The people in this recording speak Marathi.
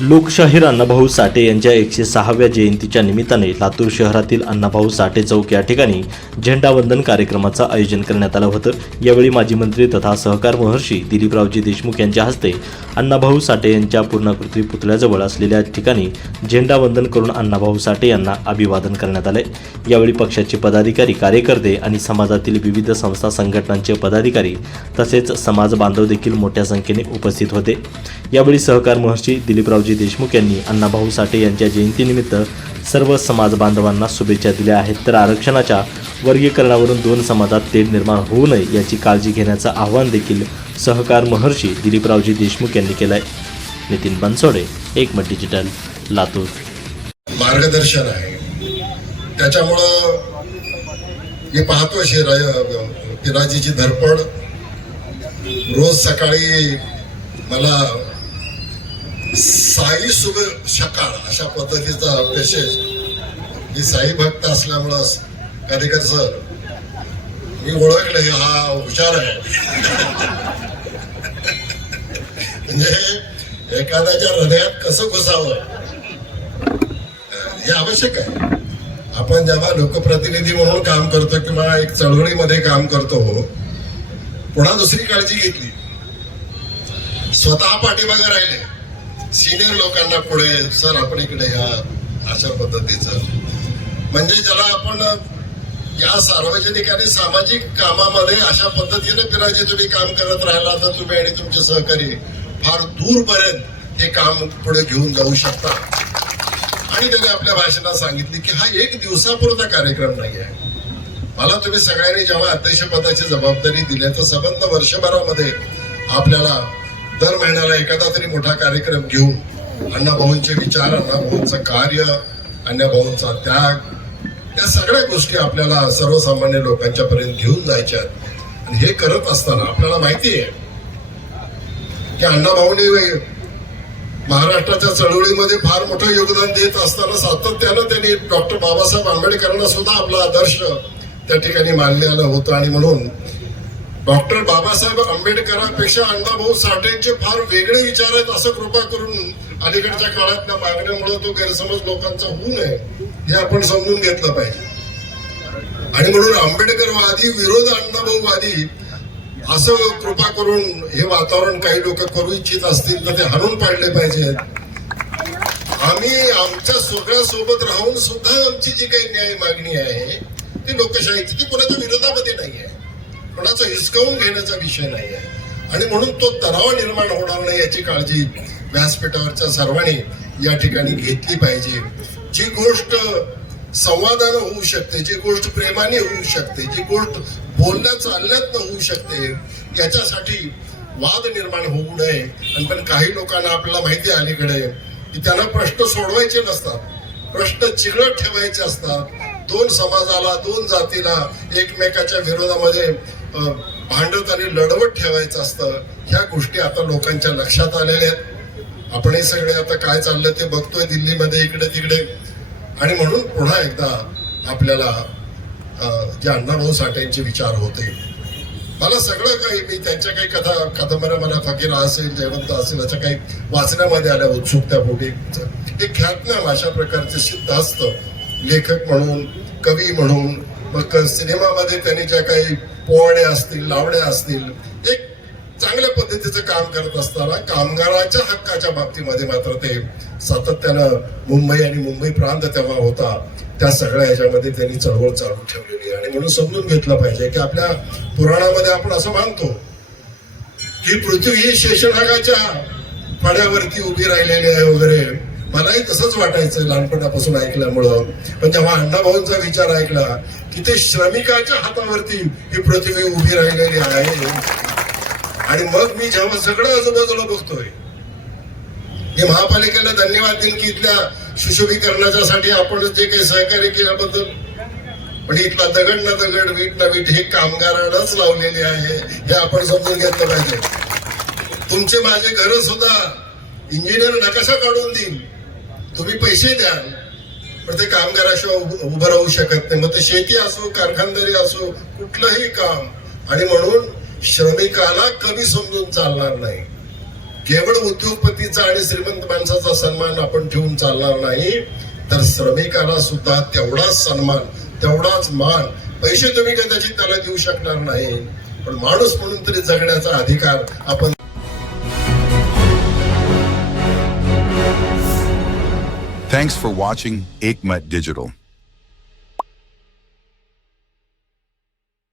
लोकशाहीर अण्णाभाऊ साठे यांच्या 106व्या जयंतीच्या निमित्ताने लातूर शहरातील अण्णाभाऊ साठे चौक या ठिकाणी झेंडावंदन कार्यक्रमाचं आयोजन करण्यात आलं होतं। यावेळी माजी मंत्री तथा सहकार महर्षी दिलीपरावजी देशमुख यांच्या हस्ते अण्णाभाऊ साठे यांच्या पूर्णाकृती पुतळ्याजवळ असलेल्या ठिकाणी झेंडावंदन करून अण्णाभाऊ साठे यांना अभिवादन करण्यात आले। यावेळी पक्षाचे पदाधिकारी, कार्यकर्ते आणि समाजातील विविध संस्था संघटनांचे पदाधिकारी तसेच समाज बांधव देखील मोठ्या संख्येने उपस्थित होते। यावेळी सहकार महर्षी दिलीपरावजी देशमुख यांनी अण्णाभाऊ साठे यांच्या जयंतीनिमित्त सर्व समाज बांधवांना शुभेच्छा दिल्या आहेत। तर आरक्षणाच्या वर्गीकरणावरून दोन समाजात तेढ निर्माण होऊ नये याची काळजी घेण्याचं आवाहन देखील सहकार महर्षी दिलीपरावजी देशमुख यांनी केलं आहे। नितीन बनसोडे, एकमत डिजिटल, लातूर। मार्गदर्शन आहे, त्याच्यामुळं मी पाहतो पिराजीची धडपड रोज सकाळी मला साई शुभ सकाळ अशा पद्धतीचा मेसेज, मी साई भक्त असल्यामुळं कधी कसं मी ओळखलं हा हुशार आहे म्हणजे एखाद्याच्या हृदयात कसं घुसावं हे आवश्यक आहे। आपण जेव्हा लोकप्रतिनिधी म्हणून काम करतो किंवा एक चळवळीमध्ये काम करतो, पुन्हा दुसरी काळजी घेतली, स्वतः पाठीमागे राहिले, सिनियर लोकांना पुढे सर आपण इकडे या अशा पद्धतीचं, म्हणजे ज्याला आपण या सार्वजनिक आणि सामाजिक कामामध्ये अशा पद्धतीने पिराजी तुम्ही काम करत राहिला तर तुम्ही आणि तुमचे सहकारी फार दूरपर्यंत हे काम पुढे घेऊन जाऊ शकता। आणि त्याने आपल्या भाषणात सांगितले की हा एक दिवसापुरता कार्यक्रम नाही आहे। मला तुम्ही सगळ्यांनी जेव्हा अध्यक्षपदाची जबाबदारी दिली तर संबंध वर्षभरामध्ये आपल्याला दर महिन्याला एखादा तरी मोठा कार्यक्रम घेऊन अण्णाभाऊंचे विचार, अण्णाभाऊंचं कार्य, अण्णाभाऊंचा त्याग, या सगळ्या गोष्टी आपल्याला सर्वसामान्य लोकांच्या पर्यंत घेऊन जायच्या। आणि हे करत असताना आपल्याला माहिती आहे की अण्णाभाऊंनी महाराष्ट्राच्या चळवळीमध्ये फार मोठं योगदान देत असताना सातत्यानं त्यांनी डॉक्टर बाबासाहेब आंबेडकरांना सुद्धा आपला आदर्श त्या ठिकाणी मानलेलं होतं। आणि म्हणून डॉक्टर बाबासाहेब आंबेडकरांपेक्षा अण्णाभाऊ साठेंचे फार वेगळे विचार आहेत असं कृपा करून अलीकडच्या काळातल्या मागण्यामुळे तो गैरसमज लोकांचा होऊ नये हे आपण समजून घेतलं पाहिजे। आणि म्हणून आंबेडकरवादी विरोध अण्णाभाऊवादी असं कृपा करून हे वातावरण काही लोक करू इच्छित असतील तर ते हाणून पाडले पाहिजेत। आम्ही आमच्या सगळ्या सोबत राहून सुद्धा आमची जी काही न्याय मागणी आहे ती लोकशाहीची, ती कोणाच्या विरोधामध्ये नाही आहे, कोणाचा हिसकावून घेण्याचा विषय नाही आहे। आणि म्हणून तो तणाव निर्माण होणार नाही याची काळजी व्यासपीठावरच्या सर्वांनी या ठिकाणी घेतली पाहिजे। जी गोष्ट संवादानं होऊ शकते, जी गोष्ट प्रेमाने होऊ शकते, जी गोष्ट बोलण्या चालण्यात होऊ शकते, याच्यासाठी वाद निर्माण होऊ नये। आणि पण काही लोकांना आपल्याला माहिती आहे अलीकडे की त्यांना प्रश्न सोडवायचे नसतात, प्रश्न चिघळत ठेवायचे असतात, दोन समाजाला, दोन जातीला एकमेकाच्या विरोधामध्ये भांडत आणि लढवत ठेवायचं असतं। ह्या गोष्टी आता लोकांच्या लक्षात आलेल्या आहेत। आपणही सगळे आता काय चाललं ते बघतोय दिल्लीमध्ये, इकडे तिकडे। आणि म्हणून पुन्हा एकदा आपल्याला जे अण्णाभाऊ साठेंचे विचार होते, मला सगळं काही, मी त्यांच्या काही कादंबऱ्या मला फकीरा असेल, जयवंत असेल अशा काही वाचण्यामध्ये आल्या उत्सुकतापोटी। एक ख्यातनाम अशा प्रकारचे सिद्धास्त लेखक म्हणून, कवी म्हणून, मग सिनेमामध्ये त्यांनी ज्या काही पोवाड्या असतील, लावण्या असतील, एक चांगल्या पद्धतीचं काम करत असताना कामगाराच्या हक्काच्या बाबतीमध्ये मात्र ते सातत्यानं मुंबई आणि मुंबई प्रांत तेव्हा होता त्या सगळ्या ह्याच्यामध्ये त्यांनी चळवळ चालू ठेवलेली आहे। आणि म्हणून समजून घेतलं पाहिजे की आपल्या पुराणामध्ये आपण असं मानतो की पृथ्वी ही शेषनागाच्या फड्यावरती उभी राहिलेली आहे वगैरे। मलाही तसंच वाटायचं लहानपणापासून ऐकल्यामुळं, पण जेव्हा अण्णाभाऊंचा विचार ऐकला की ते श्रमिकाच्या हातावरती ही पृथ्वी उभी राहिलेली आहे, आणि मग मी जेव्हा सगळं आजूबाजूला बघतोय, मी महापालिकेला धन्यवाद देईन की इथल्या सुशोभीकरणाच्यासाठी आपण जे काही सहकार्य केल्याबद्दल, पण इथला दगड ना दगड, वीट ना वीट हे कामगारांनाच लावलेले आहे हे आपण समजून घेतलं पाहिजे। तुमचे माझे घर सुद्धा इंजिनियर नकाशा काढून देईल, तुम्ही पैसे द्याल, पण ते कामगाराशिवाय उभं राहू शकत नाही। मग ते शेती असो, कारखानदारी असो, कुठलंही काम। आणि म्हणून श्रमिकाला कमी समजून चालणार नाही। केवळ उद्योगपतीचा आणि श्रीमंत माणसाचा सन्मान आपण ठेवून चालणार नाही, तर श्रमिकाला सुद्धा तेवढाच सन्मान, तेवढाच मान. पैसे तुम्ही कदाचित त्याला देऊ शकणार नाही, पण माणूस म्हणून तरी जगण्याचा अधिकार आपण. Thanks for watching Ekmat Digital.